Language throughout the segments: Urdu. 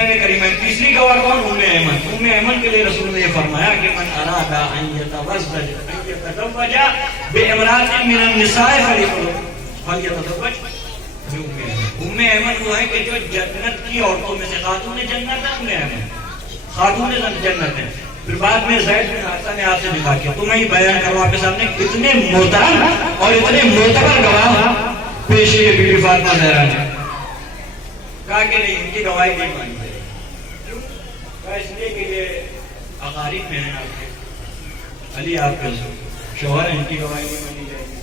حسنین کریمین. تیسری گواہ کون؟ ام ایمن. ام ایمن کے لیے رسول نے یہ فرمایا کہ من اراد ان یتزوج بامرأة من النساء فلیتزوج بام ایمن. ام ایمن وہ ہے کہ جو جنت کی عورتوں میں سے خاتون جنت ہے. ام ایمن خاتون جنت ہے. پھر بعد میں زید بن حارثہ نے آپ سے نکاح کیا. تو میں یہ بیان کروں آپ کے سامنے اتنے محترم اور اتنے معتبر گواہ پیش کیے بی بی فاطمہ زہرا نے. کہا کہ نہیں ان کی گواہی نہیں مانی جائے گی. کہا اس لیے کہ یہ اقارب میں ہیں آپ کے. علی آپ کے شوہر ان کی گواہی نہیں مانی جائے گی.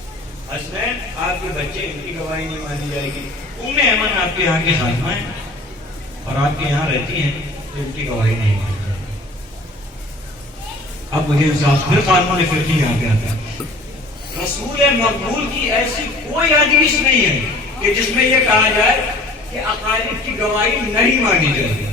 حسنین آپ کے بچے ان کی گواہی نہیں مانی جائے گی. ام ایمن آپ کے یہاں کی خادمہ ہیں اور آپ کے یہاں رہتی ہیں تو ان کی گواہی نہیں مانی جائے گی. اب مجھے انصاف. پھر قانون فقہی یہاں پہ آتا ہے. رسول مقبول کی ایسی کوئی حدیث نہیں ہے کہ جس میں یہ کہا جائے کہ اقارب کی گواہی نہیں مانی جائے گی.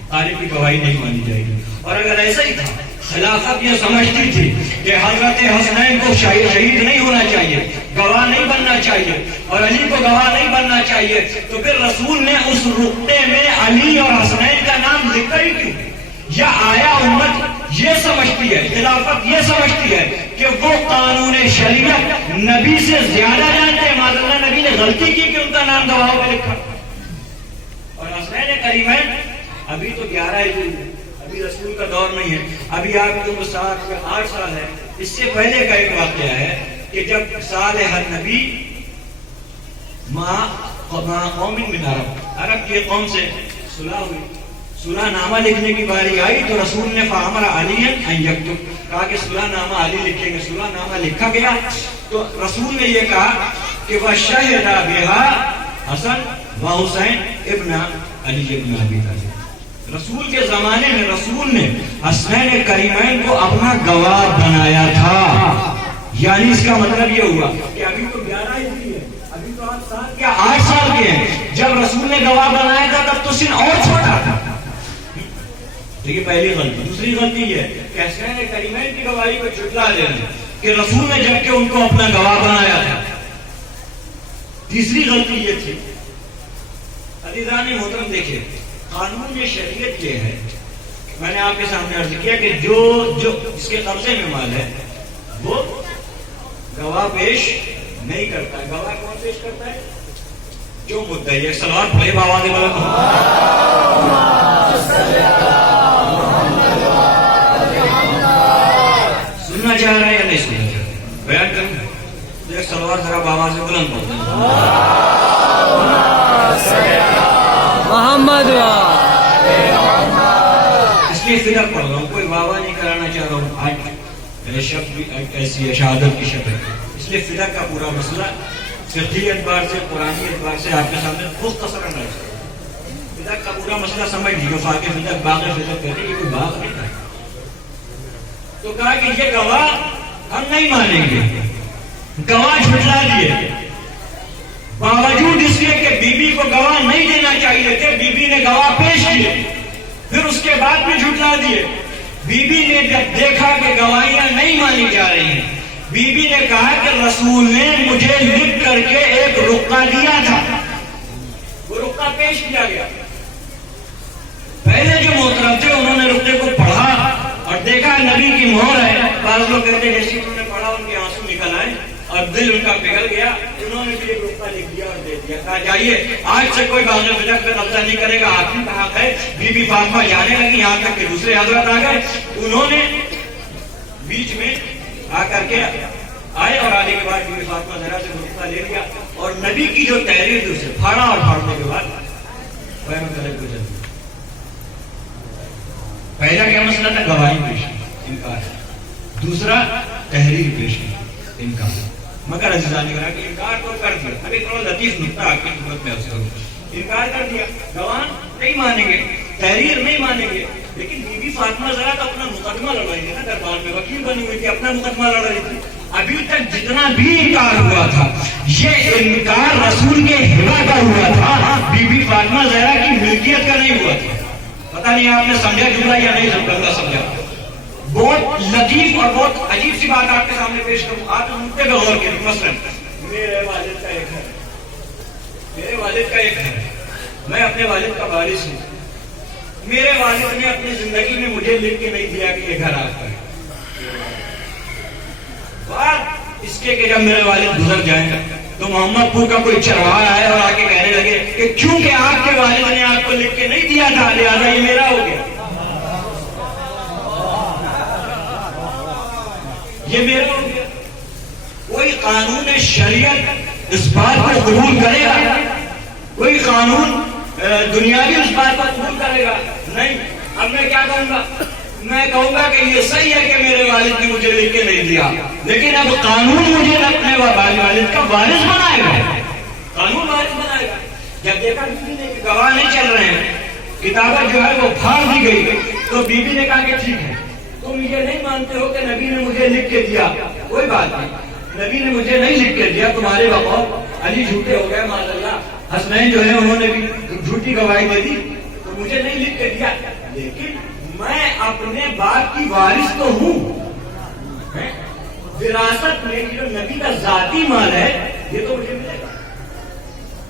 اقارب کی گواہی نہیں مانی جائے گی. اور اگر ایسا ہی تھا, خلافت یہ سمجھتی تھی کہ حضرت حسنین کو شہید نہیں ہونا چاہیے, گواہ نہیں بننا چاہیے, اور علی کو گواہ نہیں بننا چاہیے, تو پھر رسول نے اس رقطے میں علی اور حسنین کا نام لکھا ہی کیوں؟ یا آیا امت یہ سمجھتی ہے, خلافت یہ سمجھتی ہے کہ وہ قانون شریعت نبی سے زیادہ جانتے ہیں؟ معاذ اللہ, نبی نے غلطی کی کہ ان کا نام گواہوں میں لکھا. اور حسنین کریمین ابھی تو 11 ہجری, ابھی رسول کا دور نہیں ہے, ابھی آپ کی عمر 7 یا 8 سال ہے. اس سے پہلے کا ایک واقعہ ہے کہ جب صالح النبی قوم من عرب کی قوم سے صلح ہوئی, صلح نامہ لکھنے کی باری آئی تو رسول نے فامر علی ان یکتب, کہا کہ صلح نامہ علی لکھیں گے. صلح نامہ لکھا گیا تو رسول نے یہ کہا کہ وشہد بہا حسن و حسین ابن علی ابن ابی طالب. رسول کے زمانے میں رسول نے حسنین کریمین کو اپنا گواہ بنایا تھا. یعنی اس کا مطلب یہ ہوا کہ ابھی تو 11 ہجری ہے, ابھی تو آپ 7 یا 8 سال کے ہیں. جب رسول نے گواہ بنایا تھا تب تو سن اور چھوٹا تھا. دیکھیے پہلی غلطی. دوسری غلطی یہ ہے کہ حسنین کریمین کی گواہی کو جھٹلا دینا کہ رسول نے جب کہ ان کو اپنا گواہ بنایا تھا. تیسری غلطی یہ تھی. عزیزان محترم دیکھیں, قانون شریعت یہ ہے, میں نے آپ کے سامنے عرض کیا کہ جو اس کے قبضے میں مال ہے وہ گواہ پیش نہیں کرتا ہے. گواہ کون پیش کرتا ہے؟ جو مدعی ہے. سلوات پڑھے بآواز بلند. سننا چاہ رہے ہیں یا نہیں سننا چاہ رہے؟ بیان کریں. ایک سلوات ذرا بآواز بلند پڑھتے محمد. اس لیے فکر پڑھ رہا ہوں, کوئی واہ نہیں کرانا چاہ رہا ہوں. آج شب بھی ایسی ہے, شہادت کی شب ہے, اس لیے فکر کا پورا مسئلہ فقہی اعتبار سے, قرآنی اعتبار سے آپ کے سامنے مختصراً ہے. فقہ کا پورا مسئلہ سمجھ لیجیے. فقہ فقہ باغ فقہ کہتے ہیں, یہ کوئی باغ نہیں تھا. تو کہا کہ یہ گواہ ہم نہیں مانیں گے. گواہ جھٹلا دیے, باوجود اس لیے کہ بی بی کو گواہ نہیں دینا چاہیے تھے. بی بی نے گواہ پیش کیے, پھر اس کے بعد بھی جھٹلا دیے. بی بی نے جب دیکھا کہ گواہیاں نہیں مانی جا رہی ہیں, بی بی نے کہا کہ رسول نے مجھے لکھ کر کے ایک رقعہ دیا تھا. وہ رقعہ پیش کیا گیا. پہلے جو محترم تھے انہوں نے رقعے کو پڑھا اور دیکھا نبی کی مہر ہے. بعض لوگ کہتے ہیں جیسے انہوں نے پڑھا ان کے آنسو نکل آئے اور دل ان کا پگھل گیا. انہوں نے بھی ایک رقعہ لکھ دیا اور دے دیا. کہا جائیے آج سے کوئی باغ فقہ پہ قبضہ نہیں کرے گا, آپ ہی کا حق ہے. بی بی فاطمہ جانے لگی, یہاں تک کہ دوسرے حضرت آ گئے. انہوں نے بیچ میں آ کر کے آئے اور آنے کے بعد بی بی فاطمہ زہرا سے رقعہ لے لیا اور نبی کی جو تحریر تھی اسے پھاڑا اور پھاڑنے کے بعد گزر. پہلا کیا مسئلہ تھا؟ گواہی پیش کی, انکار. دوسرا تحریر پیش کی, انکار. مگر عزیزان نے کہا کہ انکار تو کر دیا. ابھی تھوڑا لطیف نکتہ آپ کی خدمت میں حاصل ہوگا. انکار کر دیا, گواہ نہیں مانیں گے, تحریر نہیں مانیں گے, لیکن بی بی فاطمہ ذرا تو اپنا مقدمہ لڑ رہی تھی نا دربار میں, وکیل بنی ہوئی تھی, اپنا مقدمہ لڑ رہی تھی. ابھی تک جتنا بھی انکار ہوا تھا یہ انکار رسول کے ہبہ کا ہوا تھا, بی بی فاطمہ زہرا کی ملکیت کا نہیں ہوا تھا. پتہ نہیں آپ نے سمجھا جملہ یا نہیں سمجھا. بہت لطیف اور بہت عجیب سی بات آپ کے سامنے پیش کروں. آپ نقطے پہ غور کریں. مثلا میرے والد کا ایک ہے, میرے والد کا ایک ہے, میں اپنے والد کا وارث ہوں. میرے والد نے اپنی زندگی میں مجھے لکھ کے نہیں دیا کہ یہ گھر آپ کا ہے. بات اس کے کہ جب میرے والد گزر جائیں تو محمد پور کا کوئی چرواہا آئے اور آ کے کہنے لگے کہ کیونکہ آپ کے والد نے آپ کو لکھ کے نہیں دیا تھا لہٰذا یہ میرا ہو گیا، یہ میرا ہو گیا. کوئی قانون شریعت اس بات کو قبول کرے گا؟ کوئی قانون دنیاوی اس بات کو قبول کرے گا؟ نہیں. اب میں کیا کہوں گا؟ میں کہوں گا کہ یہ صحیح ہے کہ میرے والد نے مجھے لکھ کے نہیں دیا، لیکن اب قانون مجھے اپنے والد کا وارث بنائے گا. قانون وارث بنائے گا. جب دیکھا گواہ نہیں چل رہے ہیں، کتابت جو ہے وہ پھاڑ دی گئی، تو بی بی نے کہا کہ ٹھیک ہے، تم یہ نہیں مانتے ہو کہ نبی نے مجھے لکھ کے دیا، کوئی بات نہیں، نبی نے مجھے نہیں لکھ کے دیا، تمہارے بقول علی جھوٹے ہو گئے، معاذ اللہ، حسنین جو ہے انہوں نے بھی جھوٹی گواہی دے دی، تو مجھے نہیں لکھ کے دیا، لیکن میں اپنے باپ کی وارث تو ہوں. وراثت میں جو نبی کا ذاتی مال ہے یہ تو مجھے ملے گا.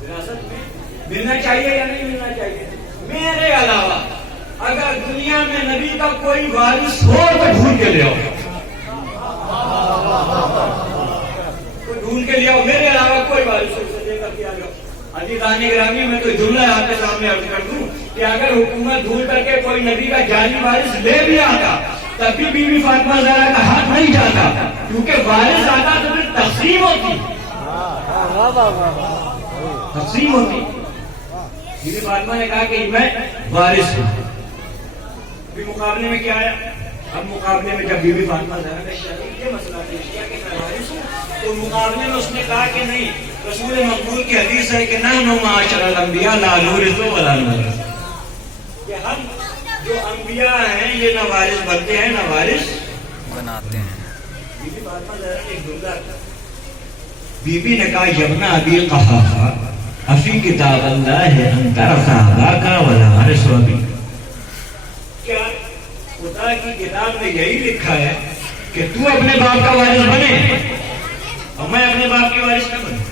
وراثت میں ملنا چاہیے یا نہیں ملنا چاہیے؟ میرے علاوہ اگر دنیا میں نبی کا کوئی وارث ہو تو ڈھونڈ کے لے آؤ، ڈھونڈ کے لے آؤ. میرے علاوہ کوئی وارث ہو اسے لے کر کے آ جاؤ. عزیزان گرامی، میں تو جملہ آپ کے سامنے عرض کر دوں کہ اگر حکومت ڈھونڈ کر کے کوئی نبی کا جعلی وارث لے بھی آتا تب بھی بی بی فاطمہ زہرا کا حق نہیں جاتا، کیونکہ وارث آتا تو پھر تقسیم ہوتی، تقسیم ہوتی. بی بی فاطمہ نے کہا کہ میں وارث ہوں. پھر مقابلے میں کیا آیا؟ اب مقابلے میں جب بی بی فاطمہ زہرا نے شریف یہ مسئلہ پیش کیا کہ میں وارث ہوں، تو مقابلے میں اس نے کہا کہ نہیں، رسول مقبول کی حدیث ہے کہ نحن معاشر الانبیاء لا نورث ولا نورث، کہ ہم جو انبیاء ہیں یہ نہ وارث بنتے ہیں نہ وارث بناتے ہیں. بی بی فاطمہ زہرا نے ایک جملہ، بی بی نے کہا یبن ابی قحافہ افی کتاب اللہ انت رفعہ کا ولا وارث ابی، کیا خدا کی کتاب میں یہی لکھا ہے کہ تو اپنے باپ کا وارث بنے اور میں اپنے باپ کی وارث نہ بنوں؟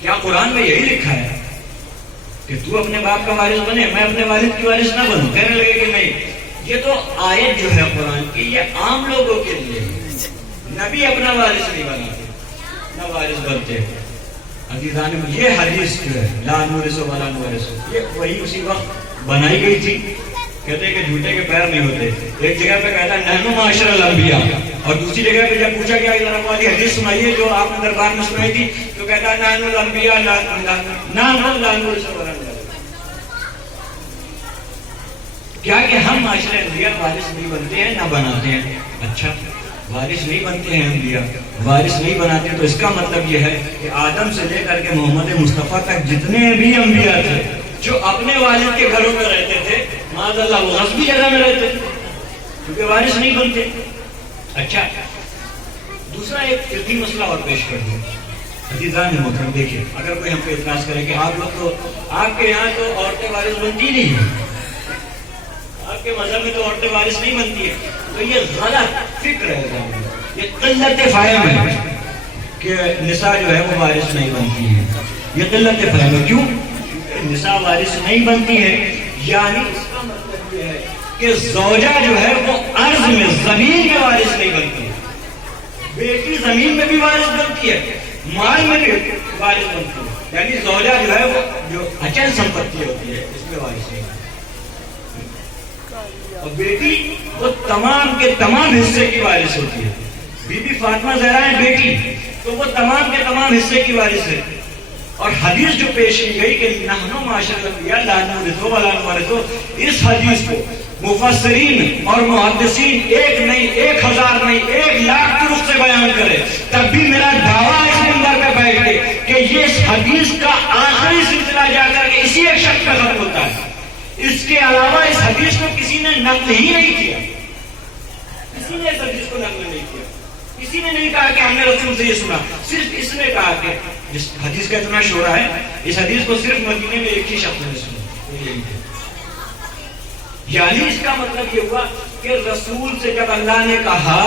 کیا قرآن میں یہی لکھا ہے کہ تو اپنے باپ کا وارث بنے میں اپنے والد کی وارث نہ بنوں؟ کہنے لگے کہ نہیں، یہ تو آیت جو ہے قرآن کی یہ عام لوگوں کے لیے، نبی اپنا وارث نہیں بناتے نہ وارث بنتے. عزیزان، یہ حدیث جو ہے لا نورث ولا نورث، یہ وہی اسی وقت بنائی گئی تھی. کہتے ہیں کہ جھوٹے کے پیر نہیں ہوتے. ایک جگہ پہ کہتا ہے نحن معاشر الانبیاء، اور دوسری جگہ پہ جب پوچھا گیا ادھر والی حدیث سنائیے جو آپ نے دربار میں سنائی تھی، تو کہتا ہے نحن الانبیاء لا نورث ولا نورث. کیا کہ ہم معاشر انبیاء وارث نہیں بنتے ہیں نہ بناتے ہیں. اچھا، وارث نہیں بنتے ہیں انبیاء، وارث نہیں بناتے، تو اس کا مطلب یہ ہے کہ آدم سے لے کر کے محمد مصطفیٰ تک جتنے بھی انبیاء تھے جو اپنے والد کے گھروں میں رہتے تھے، معاذ اللہ وہ غصبی جگہ میں رہتے تھے کیونکہ وارث نہیں بنتے. اچھا، دوسرا ایک فقہی مسئلہ اور پیش کر دوں. عزیزان محترم، دیکھیے اگر کوئی ہم پہ اعتراض کرے کہ آپ لوگ تو آپ کے یہاں تو عورتیں وارث بنتی نہیں ہیں، آپ کے مذہب میں تو عورتیں وارث نہیں بنتی ہے، تو یہ غلط فکر ہے، یہ قلت فہم ہے کہ نساء جو ہے وہ وارث نہیں بنتی ہے. یہ قلت فہم ہے. کیوں نساء وارث نہیں بنتی ہے؟ یعنی اس کا مطلب یہ ہے کہ زوجہ جو ہے وہ ارض میں زمین میں وارث نہیں بنتی ہے. بیٹی زمین میں بھی وارث بنتی ہے، مال میں بھی وارث بنتی ہے، یعنی زوجہ جو ہے وہ جو اچل سمپتی ہوتی ہے اس میں وارث نہیں. اور بیٹی وہ تمام کے تمام حصے کی وارث ہوتی ہے. بی بی فاطمہ زہرا ہے بیٹی، تو وہ تمام کے تمام حصے کی وارث ہے. اور حدیث جو پیش کی گئی کہ نحن معاشر الانبیاء لا نورث ولا نورث، اس حدیث کو مفسرین اور محدثین ایک نہیں، 1000 نہیں، 1,00,000 طرق سے بیان کرے، تب بھی میرا دعویٰ اس منبر پہ بیٹھ کے کہ یہ اس حدیث کا آخری سلسلہ جا کر کے اسی ایک شخص پہ ختم ہوتا ہے. اس کے علاوہ اس حدیث کو کسی نے نقل ہی نہیں کیا، کسی نے اس حدیث کو نقل نہیں کیا، کسی نے نہیں کہا کہ ہم نے رسول سے یہ سنا. صرف اس نے کہا کہ جس حدیث کا اتنا شہرا ہے، اس حدیث کو صرف مدینے میں ایک ہی شخص نے سنا. یعنی اس کا مطلب یہ ہوا کہ رسول سے جب اللہ نے کہا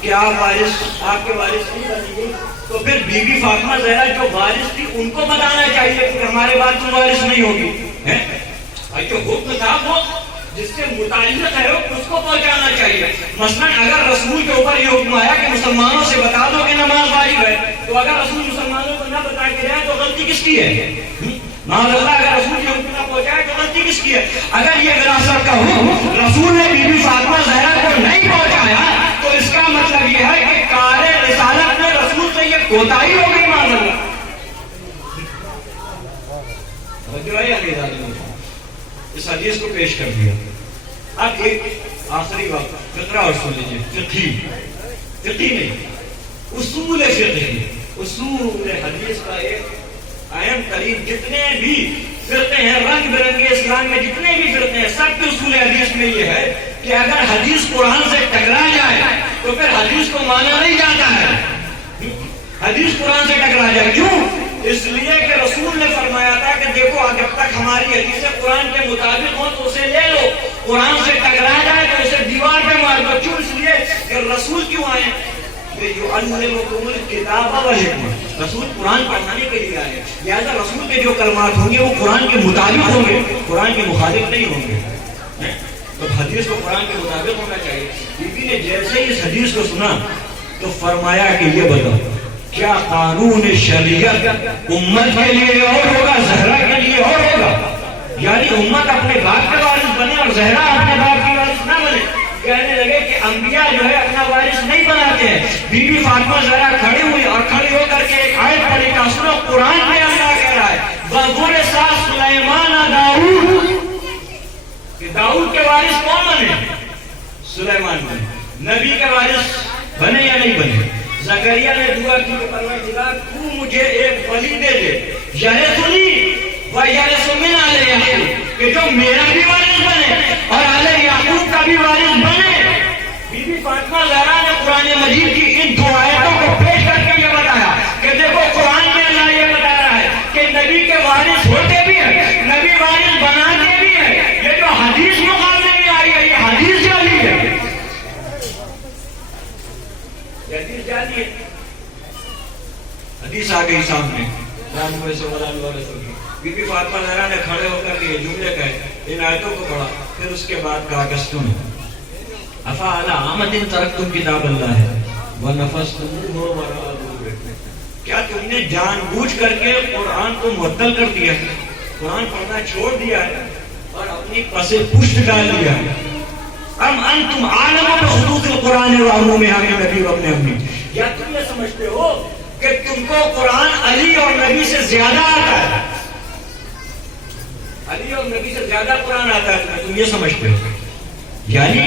کہ آپ کے وارث نہیں بنیں گے، تو پھر بی بی فاطمہ زہرا جو وارث تھی ان کو بتانا چاہیے کہ ہمارے بعد تم وارث نہیں ہوگی. جو حکم تھا وہ جس سے متعلق ہے اس کو پہنچانا چاہیے. مثلا اگر رسول کے اوپر یہ حکم آیا کہ مسلمانوں سے بتا دو کہ نماز واجب ہے، تو اگر رسول مسلمانوں کو نہ بتا کے جائے تو غلطی کس کی ہے؟ معاذ اللہ، اگر رسول یہ حکم نہ پہنچائے تو غلطی کس کی ہے؟ اگر یہ وراثت کا حکم رسول نے بی بی فاطمہ زہرا کو نہیں پہنچایا تو اس کا مطلب یہ ہے کہ کار رسالت میں رسول سے یہ کوتاہی ہو گئی. معاذ اللہ. اس حدیث کو پیش کر دیا. اب ایک آخری وقت فقرہ اور سن لیجیے. فقہی نہیں، اصول فقہی، اصول حدیث کا ایک اہم ترین. جتنے بھی فرقے ہیں رنگ برنگے اسلام میں، جتنے بھی فرقے ہیں، سب کے اصول حدیث میں یہ ہے کہ اگر حدیث قرآن سے ٹکرا جائے تو پھر حدیث کو مانا نہیں جاتا ہے. حدیث قرآن سے ٹکرا جائے کیوں؟ اس لیے کہ رسول نے فرمایا تھا کہ دیکھو جب تک ہماری حدیثیں قرآن کے مطابق ہوں تو اسے لے لو، قرآن سے ٹکرا جائے تو اسے دیوار پہ مار دو. کیوں؟ اس لیے کہ رسول کیوں آئے؟ رسول قرآن پڑھانے کے لیے آئے، لہٰذا رسول کے جو کلمات ہوں گے وہ قرآن کے مطابق ہوں گے، قرآن کے مخالف نہیں ہوں گے. تو حدیث کو قرآن کے مطابق ہونا چاہیے. بی بی نے جیسے ہی اس حدیث کو سنا تو فرمایا کہ یہ بتاؤ کیا قانون شریعت امت کے لیے اور ہوگا، زہرا کے لیے اور ہوگا؟ یعنی امت اپنے باپ کے وارث بنے اور زہرا اپنے باپ کی وارث نہ بنے. کہنے لگے کہ انبیاء جو ہے اپنا وارث نہیں بناتے ہیں. بی بی فاطمہ زہرا کھڑی ہوئی اور کھڑی ہو کر کے ایک آیت پڑھی کہ سنو قرآن میں اللہ کہہ رہا ہے وَوَرِثَ سُلَيْمَانَ داؤد، کہ داؤد کے وارث کون بنے؟ سلیمان بنے. نبی کے وارث بنے یا نہیں بنے؟ زکریا نے دعا کی کہ پروردگار تو مجھے ایک ولی دے دے یرثنی و یرث من آل یعقوب، کہ جو میرا بھی وارث بنے اور آل یعقوب کا بھی وارث بنے. بی بی فاطمہ زہرا نے قرآن مجید کی ان دو آیتوں کو پیش کر کے یہ بتایا کہ دیکھو قرآن میں اللہ یہ بتا رہا ہے کہ نبی کے وارث ہوتے بھی ہیں، نبی وارث بناتے بھی ہیں. یہ جو حدیث مقابلے میں آئی ہے یہ حدیث جعلی ہے، حدیث جعلی ہے. حدیث آ گئی سامنے، بی بی فاطمہ زہرا نے کھڑے ہو کر کے یہ جملے کہے، ان آیتوں کو پڑھا، پھر اس کے بعد کہا کہ سنو افعلی عامد ترکتم کتاب اللہ ونفستموہ وراء ظہورکم، کیا تم نے جان بوجھ کر کے قرآن کو معطل کر دیا ہے، قرآن پڑھنا چھوڑ دیا ہے اور اپنی پس پشت ڈال دیا ہے؟ ام انتم عالم بخطوط القرآن و عمومها من نبی و ابن امی، یا تم یہ سمجھتے ہو کہ تم کو قرآن علی اور نبی سے زیادہ آتا ہے؟ علی اور نبی سے زیادہ قرآن آتا ہے تم یہ سمجھتے ہو؟ یعنی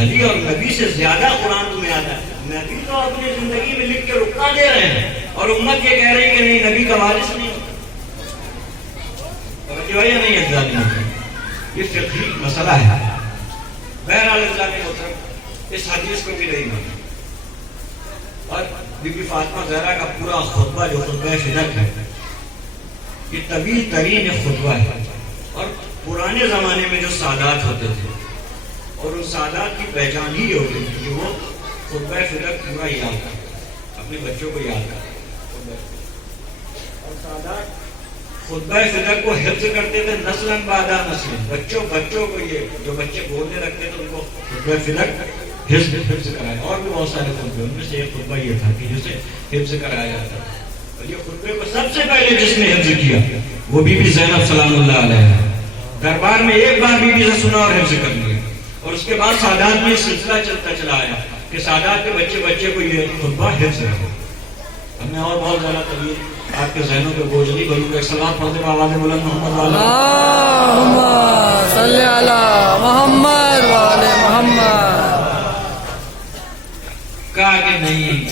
علی اور نبی سے زیادہ قرآن تمہیں آتا ہے. نبی تو اپنی زندگی میں لکھ کے رکا دے رہے ہیں اور امت یہ کہہ رہی ہے کہ نہیں نبی کا وارث نہیں ہوتا. جو ہے نہیں ہے، یہ فقہی مسئلہ ہے. بہرحال اسلامی محترم اس حدیث کو بھی نہیں مانا. اور بی بی فاطمہ زہرا کا پورا خطبہ جو خطبہ فدق ہے یہ طویل ترین خطبہ ہے. اور پرانے زمانے میں جو سادات ہوتے تھے اور ان سادات کی پہچان ہی ہوتی تھی کہ وہ خطبہ فدق پورا یاد کرتے، اپنے بچوں کو یاد کرتے. اور سادات خطبہ فدق کو حفظ کرتے تھے نسلاً بعد نسل. بچوں کو یہ جو بچے بولنے لگتے تھے ان کو خطبہ فدق حفظ کرایا. اور بھی بہت سارے خطبے، ان میں سے ایک خطبہ یہ تھا کہ جسے حفظ کرایا جاتا تھا. اور یہ خطبے کو سب سے پہلے جس نے حفظ کیا وہ بی بی زینب سلام اللہ علیہ. دربار میں ایک بار بی بی سے سنا اور حفظ کر لیا. اور اس کے بعد سادات میں سلسلہ چلتا چلا آیا کہ سادات کے بچے کو یہ خطبہ حفظ رہا. ہم نے اور بہت زیادہ طویل آپ کے ذہنوں پہ بوجھ نہیں بنوں گا. سلام پڑھتے ہیں آواز بلند محمد والا اللہم صلی علی محمد وعلی محمد. کہا کہ نہیں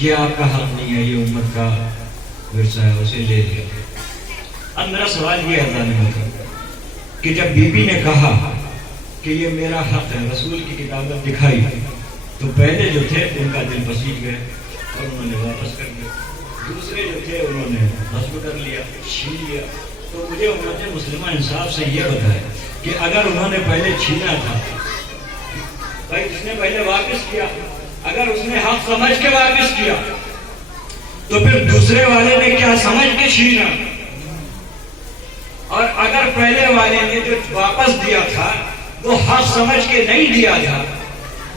یہ آپ کا حق نہیں ہے، یہ امت کا ورثہ ہے، اسے لے لیا. اب میرا سوال یہ ہے کہ جب بی بی نے کہا کہ یہ میرا حق ہے، رسول کی کتابت دکھائی، تو پہلے جو تھے ان کا دل پسیج گئے اور انہوں نے واپس کر دیا. دوسرے جو تھے انہوں نے غصب کر لیا، چھین لیا. تو مجھے امت مسلمہ انصاف سے یہ بتایا کہ اگر انہوں نے پہلے چھینا تھا، بھائی جس نے پہلے واپس کیا، اگر اس نے حق سمجھ کے واپس کیا تو پھر دوسرے والے نے کیا سمجھ کے چھینا؟ اور اگر پہلے والے نے جو واپس دیا تھا وہ حق سمجھ کے نہیں دیا تھا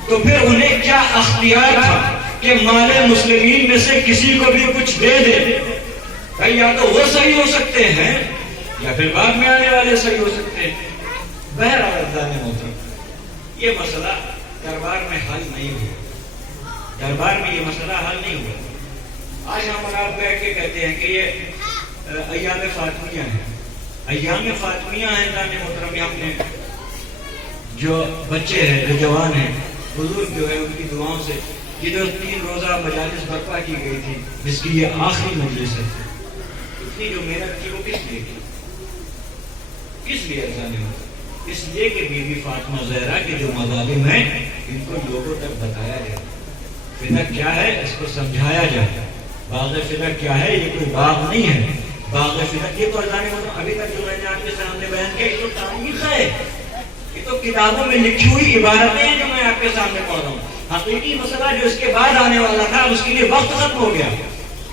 تو پھر انہیں کیا اختیار تھا کہ مال مسلمین میں سے کسی کو بھی کچھ دے دے؟ یا تو وہ صحیح ہو سکتے ہیں یا پھر بعد میں آنے والے صحیح ہو سکتے ہیں. بہرحال یہ مسئلہ دربار میں حل نہیں ہوا. دربار میں یہ مسئلہ حل نہیں ہوا. آج ہم آپ بیٹھ کے کہتے ہیں کہ یہ ایام فاطمیہ ہیں. ایام فاطمیہ ہیں دانے محترم. ہم نے جو بچے ہیں جو جوان ہیں بزرگ جو ہے ان کی دعاؤں سے یہ جو 3 روزہ مجالس برپا کی گئی تھی جس کی یہ آخری مجلس ہے اتنی جو محنت کی وہ کس لیے کی؟ کس لیے ایسا نہیں ہوتا؟ اس لیے کہ بی بی فاطمہ زہرا کے جو مظالم ہیں ان کو لوگوں تک بتایا جائے. فدق کیا ہے اس کو سمجھایا جائے. باغ فدق کیا ہے؟ یہ کوئی باغ نہیں ہے. باغ فدق یہ تو ابھی تک جو میں نے آپ کے سامنے بیان کیا یہ تو تاریخ ہے. یہ تو کتابوں میں لکھی ہوئی عبارتیں ہیں جو میں آپ کے سامنے پڑھ رہا ہوں. حقیقی مسئلہ جو اس کے بعد آنے والا تھا اس کے لیے وقت ختم ہو گیا.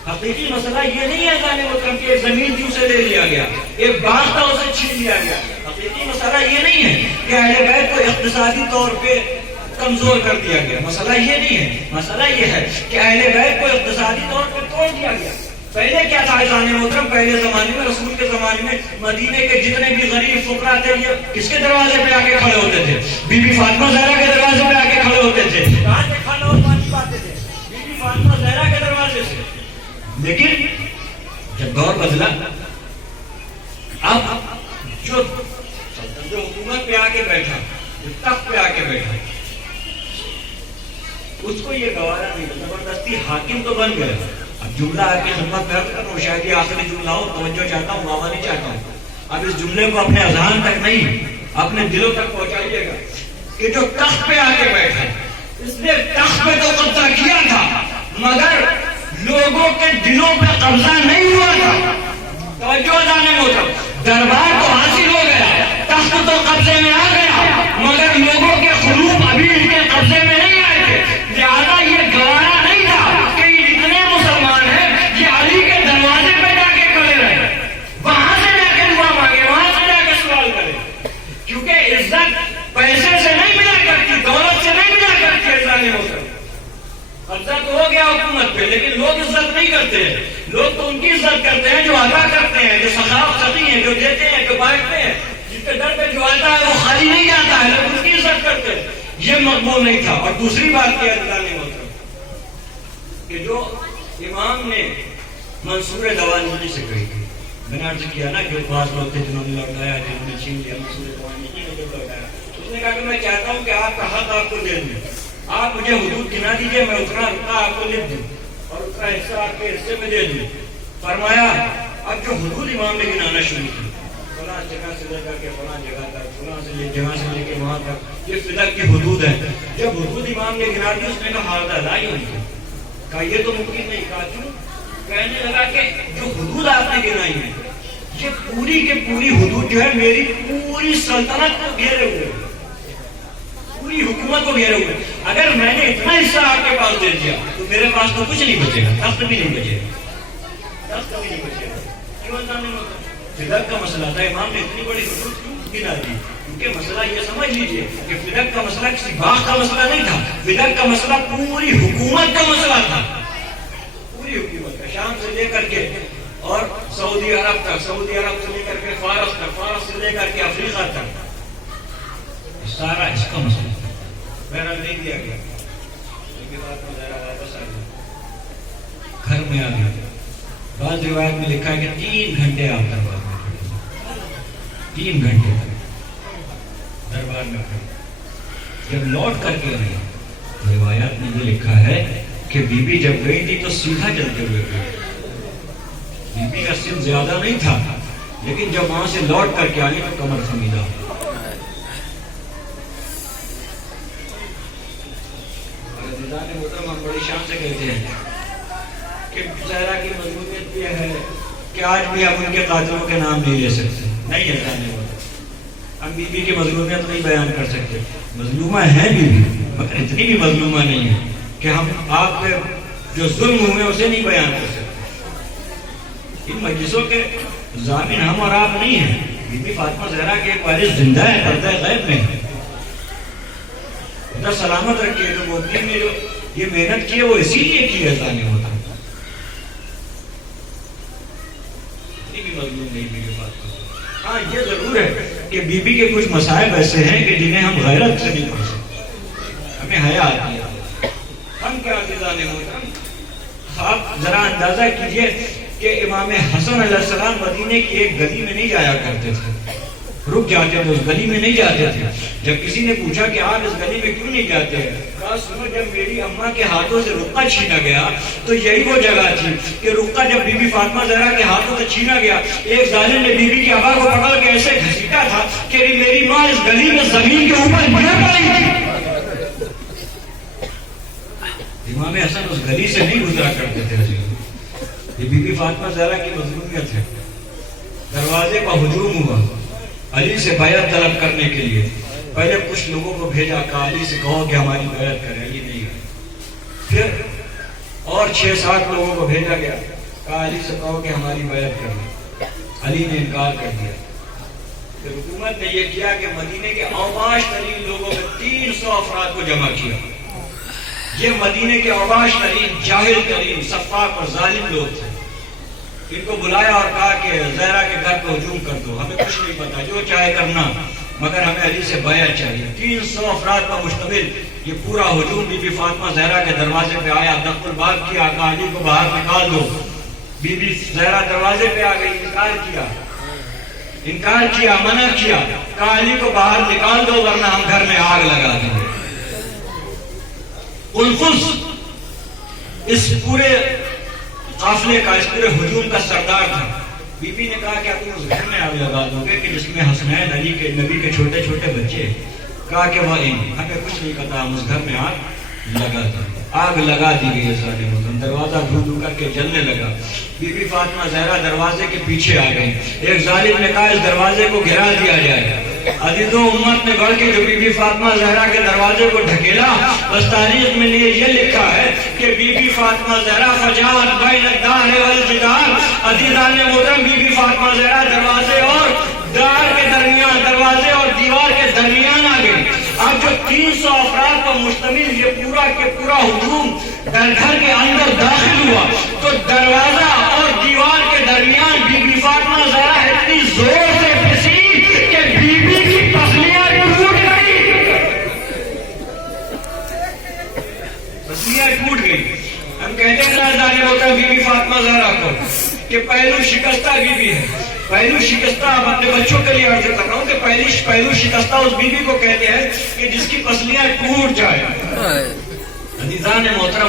حقیقی مسئلہ یہ نہیں ہے جانے محترم کہ ایک زمین تھی اسے لے لیا گیا, ایک باغ تھا اسے چھین لیا گیا. حقیقی مسئلہ یہ نہیں ہے کہ اہل بیت کو اقتصادی طور پہ کمزور کر دیا گیا. مسئلہ یہ نہیں ہے. مسئلہ یہ ہے کہ اہل بیت کو اقتصادی طور پہ توڑ دیا گیا. پہلے کیا تھا جانے محترم؟ پہلے زمانے میں رسول کے زمانے میں مدینے کے جتنے بھی غریب فقراء تھے یہ کس کے دروازے پہ آ کے کھڑے ہوتے تھے؟ بی بی فاطمہ زہرا کے دروازے پہ آ کے کھڑے ہوتے تھے. کہاں سے کھانا اور پانی پاتے تھے؟ بی بی فاطمہ زہرا کے دروازے سے. لیکن جب دور بدلا اب جو حکومت پہ آ کے بیٹھا, جو تخت پہ آ کے بیٹھا, اس کو یہ گوارا نہیں. زبردستی حاکم تو بن گیا. اب جملہ آپ کی خدمت میں کر رہا ہوں, شاید یہ آخری جملہ ہو, توجہ چاہتا ہوں, واہ نہیں چاہتا ہوں. اب اس جملے کو اپنے اذہان تک نہیں اپنے دلوں تک پہنچائیے گا کہ جو تخت پہ آ کے بیٹھا اس نے تخت پہ تو قبضہ کیا تھا مگر لوگوں کے دلوں پہ قبضہ نہیں ہوا تھا. توجہ جانے محترم, دربار تو حاصل ہو گیا, تخت تو قبضے میں آ گیا مگر لوگوں کے قلوب ابھی ان کے قبضے میں نہیں آئے تھے. لہٰذا یہ گوارا نہیں تھا کہ یہ اتنے مسلمان ہیں یہ علی کے دروازے پہ جا کے کھڑے رہے, وہاں سے جا کے دعا مانگے, وہاں سے جا کے سوال کرے. کیونکہ عزت پیسے سے نہیں ملا کرتی, دولت سے نہیں ملا کرتی. جانے محترم قبضہ تو ہو گیا حکومت پہ لیکن لوگ عزت نہیں کرتے ہیں. لوگ تو ان کی عزت کرتے ہیں جو عطا کرتے ہیں, جو سخاوت سخی ہیں, جو دیتے ہیں, جو بانٹتے ہیں. جس کے در پہ جو آتا ہے وہ خالی نہیں جاتا ہے, لوگ اس کی عزت کرتے ہیں. یہ مقبول نہیں تھا. اور دوسری بات کیا جانے محترم کہ جو امام نے منصور دوانی سے کہی تھی, میں نے عرض کیا نا جو بعض لوگ تھے جنہوں نے لوٹایا, جنہوں نے چھین لیا منصور دوانی کی نے جو لوٹایا, اس نے کہا کہ میں چاہتا ہوں کہ آپ کا حق آپ کو دے دوں, آپ مجھے حدود گنا دیجئے, میں اتنا رکھا آپ کو لکھ دوں اور اتنا حصہ آپ کے حصے میں دے دوں. فرمایا اب جو حدود امام نے گنانا شروع کی, فلاں جگہ سے لے کر کے فلاں جگہ تک, فلاں سے جگہ سے لے کے وہاں تک, یہ فدق کی حدود ہے. جب حدود امام نے گنا دی اس نے کہا حاضر لا ہی ہوئی, کہا یہ تو ممکن نہیں. کہا کیوں؟ کہنے لگا کہ جو حدود آپ نے گنائی ہے یہ پوری کے پوری حدود جو ہے میری پوری سلطنت کو گھیرے ہوئے, پوری حکومت کو گھیرے ہوئے. اگر میں نے اتنا حصہ آپ کے پاس دے دیا تو میرے پاس تو کچھ نہیں بچے گا, تخت بھی نہیں بچے گا, تخت بھی نہیں بچے گا. کیوں جانے فدق کا مسئلہ تھا, امام نے اتنی بڑی حدود کیوں گنا دی؟ کیونکہ مسئلہ یہ سمجھ لیجئے کہ فدق کا مسئلہ کسی باغ کا مسئلہ نہیں تھا, فدق کا مسئلہ پوری حکومت کا مسئلہ تھا. پوری حکومت کا, شام سے لے کر کے اور سعودی عرب تک, سعودی عرب سے لے کر کے فارس تک, فارس سے لے کر کے افریقہ تک, سارا اس کا مسئلہ تھا. بہرحال نہیں دیا گیا, اس کے بعد مظاہرہ واپس آ گیا, گھر میں آ گیا. بعض روایت میں لکھا ہے کہ 3 گھنٹے آپ دربار میں کھڑے, 3 گھنٹے دربار میں کھڑے. جب لوٹ کر کے آئی تو روایات میں یہ لکھا ہے کہ بی بی جب گئی تھی تو سیدھا چلتے ہوئے گئی. بی بی کا سن زیادہ نہیں تھا لیکن جب وہاں سے لوٹ کر کے آئی تو کمر خمیدہ. ہم بڑی شان سے کہتے ہیں کہ زہرا کی مضمونیت یہ ہے کہ آج بھی ہم ان کے قاتلوں کے نام نہیں لے سکتے, نہیں ہے جانے والا. ہم بی بی کی مظلومیت نہیں بیان کر سکتے. مظلومہ ہیں بی بی مگر اتنی بھی مظلومہ نہیں ہے کہ ہم آپ پہ جو ظلم ہوئے اسے نہیں بیان کر سکتے. ان مجلسوں کے ضامن ہم اور آپ نہیں ہیں, بی بی فاطمہ زہرا کے ایک وارث زندہ ہے، پردہ غیب میں ہے، اتنا سلامت رکھے تو وہ دین میں جو یہ محنت کی ہے وہ اسی لیے کی ہے ثانی ہوتا بھی مظلوم نہیں بی بی فاطمہ۔ ہاں یہ ضرور ہے کہ بی بی کے کچھ مصائب ایسے ہیں کہ جنہیں ہم غیرت سے نہیں پڑھ سکتے، ہمیں حیا آتی ہے۔ ہم کیا عزیزان محترم، آپ ذرا اندازہ کیجئے کہ امام حسن علیہ السلام مدینے کی ایک گلی میں نہیں جایا کرتے تھے، رک جاتے تھے، اس گلی میں نہیں جاتے تھے۔ جب کسی نے پوچھا کہ آپ اس گلی میں کیوں نہیں جاتے، کہا سنو جب میری اماں کے ہاتھوں سے رقعہ چھینا گیا تو یہی وہ جگہ تھی کہ رقعہ جب بی بی فاطمہ زہرا کے ہاتھوں سے چھینا گیا، ایک ظالم نے بی بی کی ابا کو پکڑ کے ایسے گھسیٹا تھا کہ میری ماں اس گلی میں زمین کے اوپر گر پڑی۔ امام حسن اس گلی سے نہیں گزرا کرتے تھے، یہ بی بی فاطمہ زہرا کی مظلومیت ہے۔ دروازے پر ہجوم ہوا علی سے بیعت طلب کرنے کے لیے، پہلے کچھ لوگوں کو بھیجا کہ علی سے کہو کہ ہماری بیعت کرے، علی نہیں گئے۔ پھر اور 6-7 لوگوں کو بھیجا گیا، کہا علی سے کہو کہ ہماری بیعت کرے، علی نے انکار کر دیا۔ پھر حکومت نے یہ کیا کہ مدینے کے اوباش ترین لوگوں میں 300 افراد کو جمع کیا۔ یہ مدینے کے اوباش ترین، جاہل ترین، سفاک اور ظالم لوگ تھے۔ ان کو بلایا اور کہا کہ زہرا کے گھر پہ ہجوم کر دو، ہمیں کچھ نہیں پتا، جو چاہے کرنا، مگر ہمیں علی سے بیعت چاہیے۔ 300 افراد پر مشتمل یہ پورا ہجوم بی بی فاطمہ زہرا کے دروازے پہ آیا، دق الباب کیا، کہا علی کو باہر نکال دو۔ بی بی زہرا دروازے پہ آ گئی، انکار کیا، منع کیا، کہا علی کو باہر نکال دو ورنہ ہم گھر میں آگ لگا دیں گے۔ الفس اس پورے قافلے کا، اس پورے ہجوم کا سردار تھا۔ بی بی نے کہا کہ تم اس گھر میں آگ لگا دو گے کہ جس میں حسنین علی کے نبی کے چھوٹے چھوٹے بچے، کہا کہ وہ ہمیں کچھ نہیں پتا، ہم اس گھر میں آگ لگا دیں۔ آگ لگا دی گئی ہے سارے مطلب، دروازہ دھو دھو کر کے جلنے لگا۔ بی بی فاطمہ زہرا دروازے کے پیچھے آ گئی، ایک ظالم نے کہا اس دروازے کو گرا دیا جائے۔ عزیزوں امت نے بڑھ کے جو بی بی فاطمہ زہرا کے دروازے کو ڈھکیلا، بس تاریخ میں یہ لکھا ہے کہ بی بی فاطمہ زہرا فجاءت بین الدار والجدار، عزیزان محترم بی بی فاطمہ زہرا دروازے اور دار کے درمیان، دروازے اور دیوار کے درمیان آ گئی۔ اب جو 300 افراد پر مشتمل یہ پورا کے پورا ہجوم گھر کے اندر داخل ہوا تو دروازہ اور دیوار کے درمیان بی بی فاطمہ زہرا اتنی زور سے پھنسی کہ بی بی کی پسلیاں ٹوٹ گئی، پسلیاں ٹوٹ گئی۔ ہم کہتے ہیں نازداری ہوتا ہے بی بی فاطمہ زہرا کو کہ پہلو شکستہ بی بی ہے۔ پہلو شکستہ، اب اپنے بچوں کے لیے عرض کر رہا ہوں کہ پہلو شکستہ اس بی بی کو کہتے ہیں کہ جس کی پسلیاں ٹوٹ جائے۔ عزیزان محترم